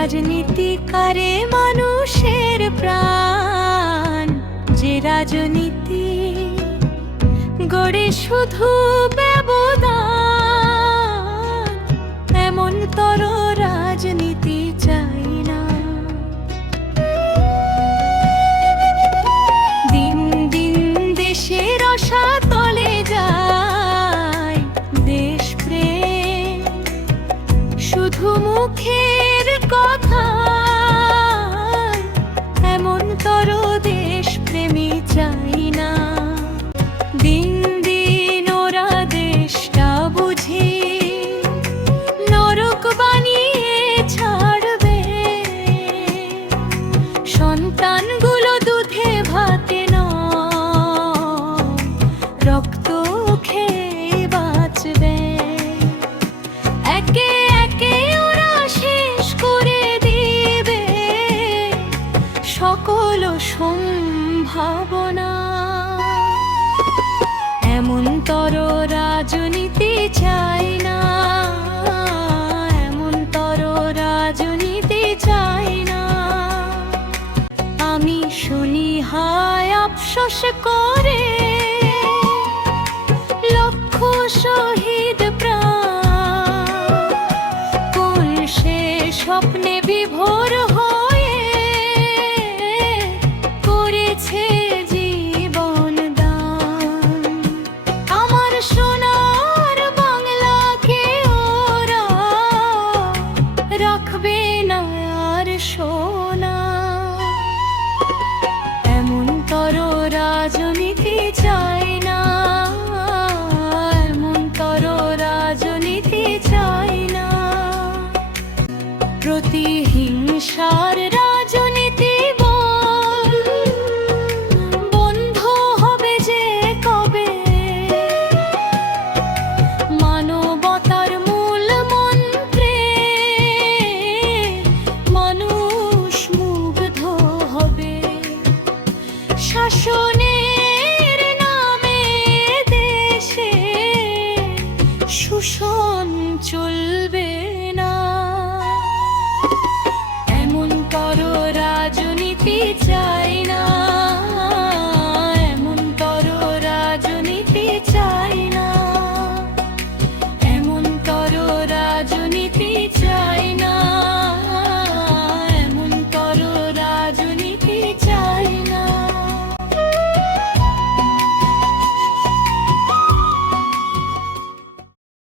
রাজনীতি করে মানুষের প্রাণ। যে রাজনীতি গড়ে শুধু ব্যবধান, এমন তর রাজনীতি চাই না। দিন দিন দেশের তলে যায়, দেশ প্রেম শুধু মুখের সন্তানগুলো দুধে ভাতে রক্ত খেয়ে বাঁচবে। একে একে ওরা শেষ করে দিবে। সকল সম্ভাবনা। এমন তর রাজনীতি হায় করে। লক্ষ শহীদ প্রাণ। সে স্বপ্নে বিভোর হয়ে করেছে জীবন দান। আমার সোনার বাংলাকে ওরা রাখবে না আর সোনা চাই না। রাজনীতি না। প্রতিহিংসার রাজনীতি